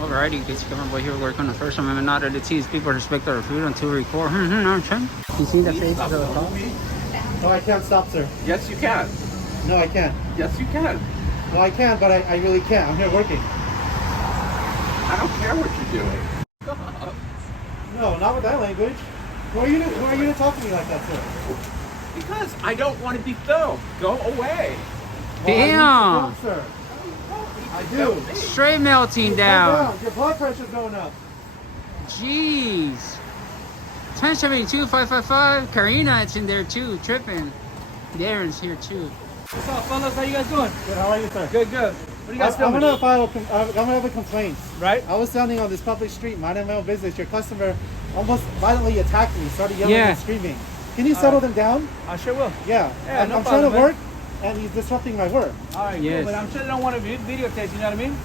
Alrighty, guys, come on, boy, here we work on the First Amendment. Not to tease people respect their food until we record. You see the faces of the cops? No, I can't stop, sir. Yes, you can. No, I can't. Yes, you can. No, I can, but I really can't. I'm here working. I don't care what you're doing. No, not with that language. Who are you to talk to me like that, sir? Because I don't want to be filmed. Go away. Damn! Well, I need to film, sir. I do. Straight melting Calm down. Your blood pressure's going up. Jeez. 1072-555. Karina, it's in there too, tripping. Darren's here too. What's up, fellas? How you guys doing? Good, how are you, sir? Good, good. What do you guys I'm doing? gonna have a complaint. Right? I was standing on this public street, minding my own business. Your customer almost violently attacked me, started yelling and screaming. Can you settle them down? I sure will. Yeah. Yeah, no I'm problem, trying to work, and he's disrupting my work. All right, Yes. cool, but I'm sure they don't want to be videotaped, you know what I mean?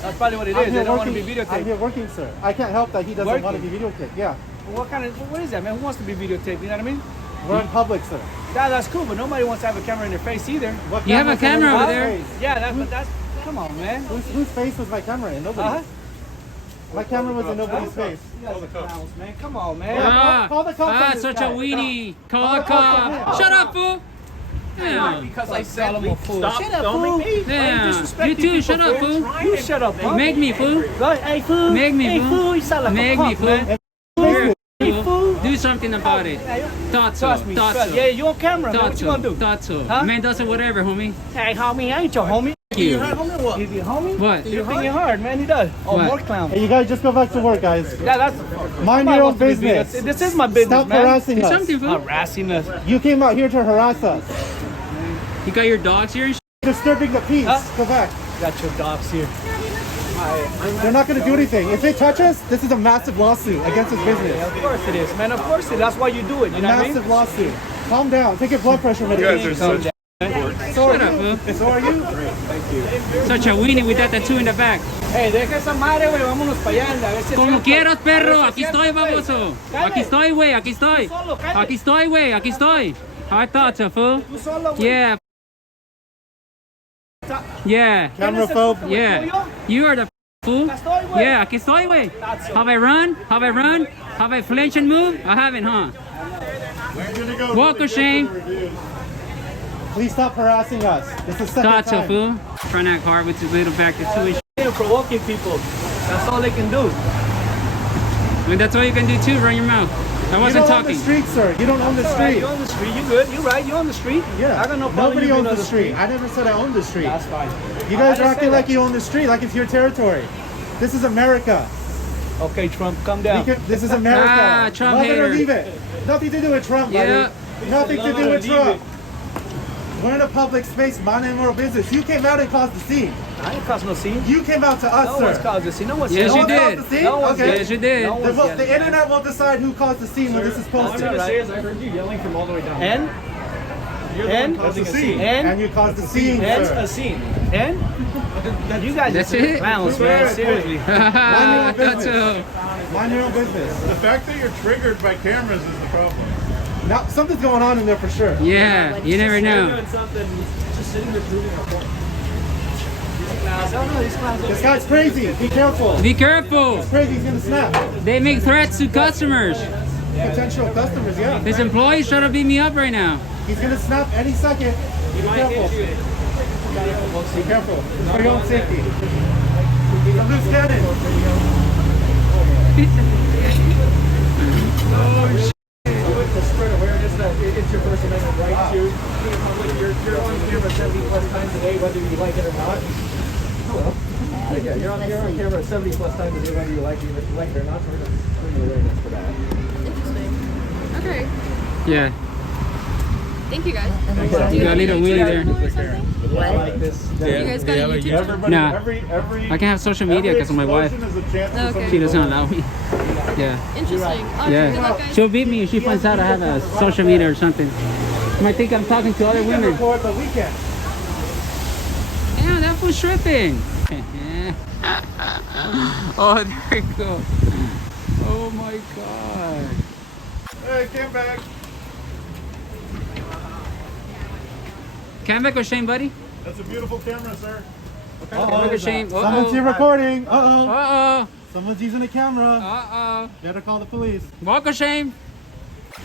That's probably what it I'm is. here They don't want to working- be videotaped. I'm here working, sir. I can't help that he doesn't want to Working? be videotaped. Yeah. What is that, man? Who wants to be videotaped, you know what I mean? We're in public, sir. Yeah, that's cool, but nobody wants to have a camera in their face either. What You have a camera's in camera over anybody's there? face? Yeah, that's, come on, man. Whose face was my camera in? Nobody's. Uh-huh. My camera was in nobody's face. You guys are clowns, man. Come on, man. Yeah. Call the cops on this such guy. a weenie. Call the Call the cop. cops. Shut up, fool. Yeah. Because I said Call him a fool. stop Shut up, filming fool. me. Yeah. disrespecting You too, people, shut up, fool. fool. You shut up, punk. Make me, fool. Go, hey, fool. Make me, hey, fool. You sound like Make a me, punk, fool. man. Here, Hey, fool. fool. Do something about it. Thought so. Trust me, Thought trust. so. Yeah, you on camera, man. Thought What you so. gonna do? Thought so. Huh? Man does it whatever, homie. Hey, homie, I ain't your homie. You. You your homie? What? You're thinking hard, man. He does. Oh, What? more clown. Hey, you guys just go back to work, guys. Yeah, that's. Mind nobody your own wants to be business. videotaped. This is my business, Stop man. harassing Do us. something, fool. Harassing us. You came out here to harass us. You got your dogs here and Disturbing the peace. Huh? Go back. Got your dogs here. They're not going to do anything. If they touch us, this is a massive lawsuit against this business. Of course it is, man. Of course it is. That's why you do it. You know what I mean? Massive lawsuit. Calm down. Take your blood pressure medication. Calm down. So Shut are up, you. fool. So are you. Such a weenie with that tattoo in the back. Hey, deja esa madre, güey. Vámonos para allá. A ver si es Como cierto. quieras, perro. A ver Aquí si es estoy, cierto, güey. baboso. Cállate. Aquí estoy, güey. Aquí estoy. Tú solo, cállate. Aquí estoy, güey. Aquí estoy. I thought so, fool. Tú solo, güey. Yeah. Yeah. Camera phobe. Yeah. You are the fool. Acá estoy, güey. Yeah, aquí estoy, güey. Have I run? Have I run? Have I flinch and move? I haven't, huh? Walk of shame. Please stop harassing us. This is second Thought so, time. fool. Trying to act hard with his little back tattoo. They're provoking people. That's all they can do. I mean, that's all you can do too. Run your mouth. I You wasn't don't own the talking. street, sir. You don't own the All right, street. you're on the street. You good? You right? You're on the street. Yeah. I got no problem. Nobody you being owns on the street. I never said I own the street. That's fine. You guys I are didn't say acting like that. you own the street, like it's your territory. This is America. Okay, Trump, calm down. This is America. Ah, Trump Love it or hater. leave it. Nothing to do with Trump, buddy. Yeah. Nothing to Love do it or with leave Trump. We're in a public space, minding our business. You came out and caused the scene. I ain't caused no scene. You came out to us, No one's sir. caused this scene. No one's Yes, No you one did. caused the scene? No one's Okay. Yes, you did. No one's yelling. The internet will decide who caused the scene when this is All I'm posted. trying to say is I heard you yelling from all the way down. And? You're the And? one causing a That's a scene. And you caused the scene, And sir. a scene. And? You guys That's are it? clowns, man. Seriously. That's all. Mind your own business. The fact that you're triggered by cameras is the problem. Now, something's going on in there for sure. Yeah, you never know. Doing something, just sitting there proving a point. This guy's crazy. Be careful. Be careful. Crazy. He's gonna snap. They make threats to customers. Potential customers, yeah. His employees trying to beat me up right now. He's gonna snap any second. Be careful. Be careful. For your own safety. He's a loose cannon. To spread awareness that it's your First Amendment right to be in public. You're on camera 70 plus times a day, whether you like it or not. Hello. Yeah, you're on camera 70 plus times a day, whether you like it or not. So we're going to bring awareness for that. Interesting. Okay. Yeah, Thank you guys. you got a little weenie there. I like this. You guys got a YouTube channel? Everybody, Nah. every I can have social media because of my wife. explosion is a chance for Okay. somebody She to doesn't learn. allow me. Yeah. Interesting. Oh, good Yeah. luck, guys. She'll beat me if she finds out I have a social media or something. She might think I'm talking to other We can women. record, but we can't. Damn, that fool's tripping. Oh, there you go. Oh my god. Hey, came back. Come back or Shane, buddy? That's a beautiful camera, sir. Walk of shame. Someone's here recording. Uh-oh. Uh-oh. Someone's using a camera. Uh-oh. Better call the police. Walk of shame.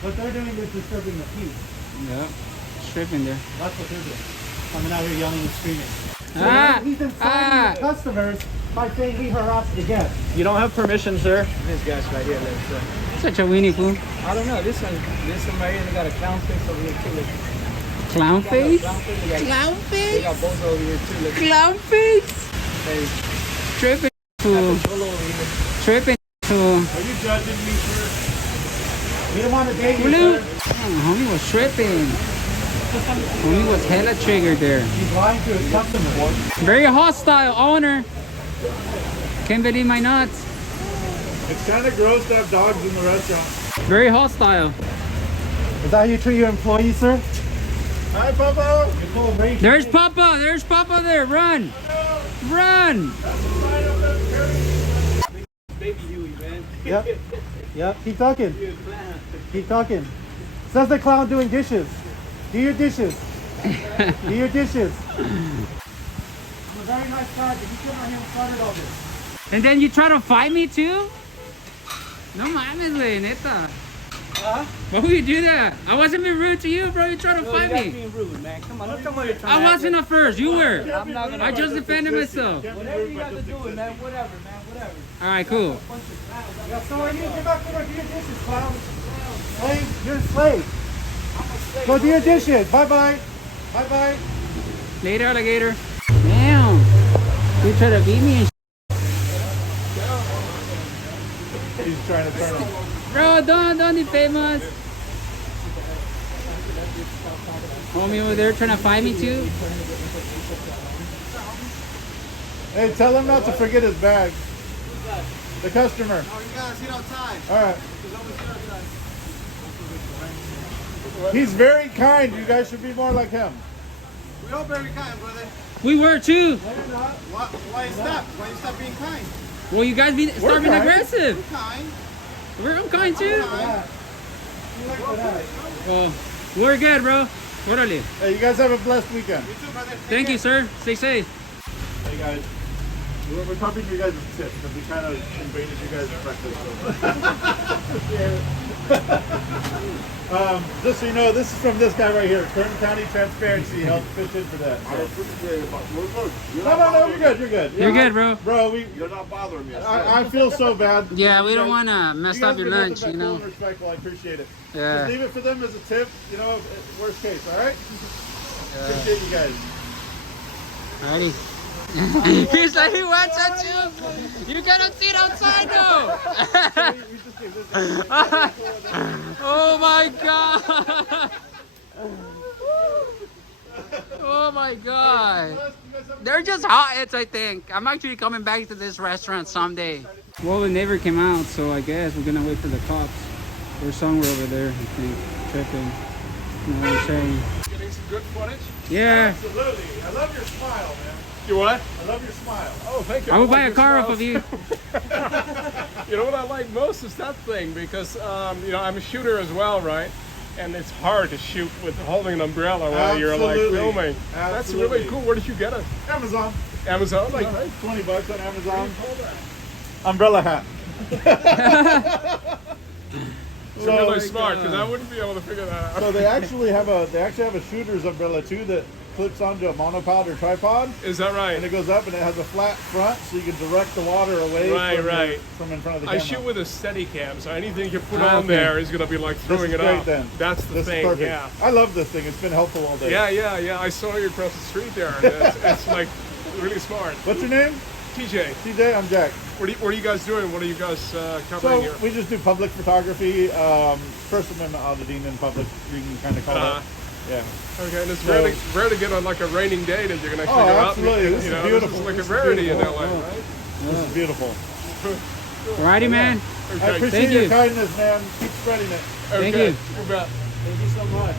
What they're doing is disturbing the peace. Yeah. Stripping there. That's what they're doing. Coming out here yelling and screaming. So Ah. he's inciting the customers by saying we harassed the guests. You don't have permission, sir. This guy's right here. There's, Such a weenie poo. I don't know. This one right here, they got a clown face over here too. Look. Clown face? Clown face. They got, Clown they face? got both over here too. Look. Clown face? Hey, Tripping poo. Cholo over here. Tripping poo. Are you judging me, sir? We don't want to date you, Blue. sir. Homie was tripping. Homie was hella triggered there. He's lying to his customers. Very hostile owner. Can't believe my nuts. It's kind of gross to have dogs in the restaurant. Very hostile. Is that how you treat your employees, sir? Hi, Papa. You're full of rage. There's Papa. There's Papa there. Run. Run. Baby Huey, man. Yep. Yep. Keep talking. Keep talking. Says the clown doing dishes. Do your dishes. Do your dishes. I'm a very nice guy, but you came out here and started all this. And then you try to fight me too? No mames, güey, neta. Why would you do that? I wasn't being rude to you, bro. You trying to fight me. Being rude, man. Come on, don't tell me you're trying I wasn't at first. You were. I'm not gonna. I just defended myself. Whatever you got to do it, man. Whatever, man. Whatever. All right, cool. Yeah, so I need to get back to work. Do your dishes, clown. Slave, you're a slave. Go do your dishes. Bye-bye. Bye-bye. Later, alligator. Damn. You try to beat me and He's trying to turn him. bro, don't defame us. Homie over there trying to fight me too. Hey, tell him not to forget his bag. The customer. Oh, you gotta sit outside. All right. He's very kind. You guys should be more like him. We all very kind, brother. We were too. Why stop? Why you stop being kind? Well, you guys start being kind. aggressive. Kind. I'm kind too. Kind. Well, we're good, bro. Orderly. Hey, you guys have a blessed weekend. You too, brother. Thank you, sir. Stay safe. Hey guys, we're copying you guys' tip because we kind of invaded you guys' breakfast. Just so you know, this is from this guy right here. Kern County Transparency helped pitch in for that. I appreciate it, but we're good. No, you're good. You're good. You're good, bro. Bro, You're not bothering me. I feel so bad. Yeah, we don't want to mess You guys up your been nothing lunch, but you cool know. and respectful. I appreciate it. Yeah. Just leave it for them as a tip. You know, worst case. All right. Appreciate you guys. Alrighty. He's like, he wants at you. You cannot sit outside though. Oh my god. Oh my god. They're just hot hits, I think. I'm actually coming back to this restaurant someday. Well, the neighbor came out, so I guess we're gonna wait for the cops. There's somewhere over there, I think, tripping. You know what I'm saying? Getting some good footage. Yeah. Absolutely. I love your smile, man. You what? I love your smile. Oh, thank you. I will like buy a your car off smiles. of you. You know what I like most is that thing because you know, I'm a shooter as well, right? And it's hard to shoot with holding an umbrella while you're like Absolutely. filming. That's really Absolutely. cool. Where did you get it? Amazon. Amazon? Like All right. $20 on Amazon. Umbrella hat. You're really smart because I wouldn't be able to figure that out. So they actually have a shooter's umbrella too that clips onto a monopod or tripod, Is that right? and it goes up and it has a flat front, so you can direct the water away from in front of the I camera. shoot with a Steadicam, so anything you put Ah, on okay. there is gonna be like This throwing is it great up. then. That's the This thing. is perfect. Yeah. I love this thing. It's been helpful all day. Yeah. I saw you across the street there. And it's like really smart. What's your name? TJ, TJ. I'm Jack. what are you guys doing? What are you guys covering So here? we just do public photography, First Amendment auditing in public. You can kind of call it. Yeah. Okay, and it's So- rare to get on like a raining day that you're gonna actually Oh, go out. absolutely. And, This you is know, beautiful. This is like This a is rarity in beautiful. LA, right? This is beautiful. Alrighty, man. I Okay. appreciate Thank your you. kindness, man. Keep spreading it. Thank Okay. you. You bet. Thank you so much.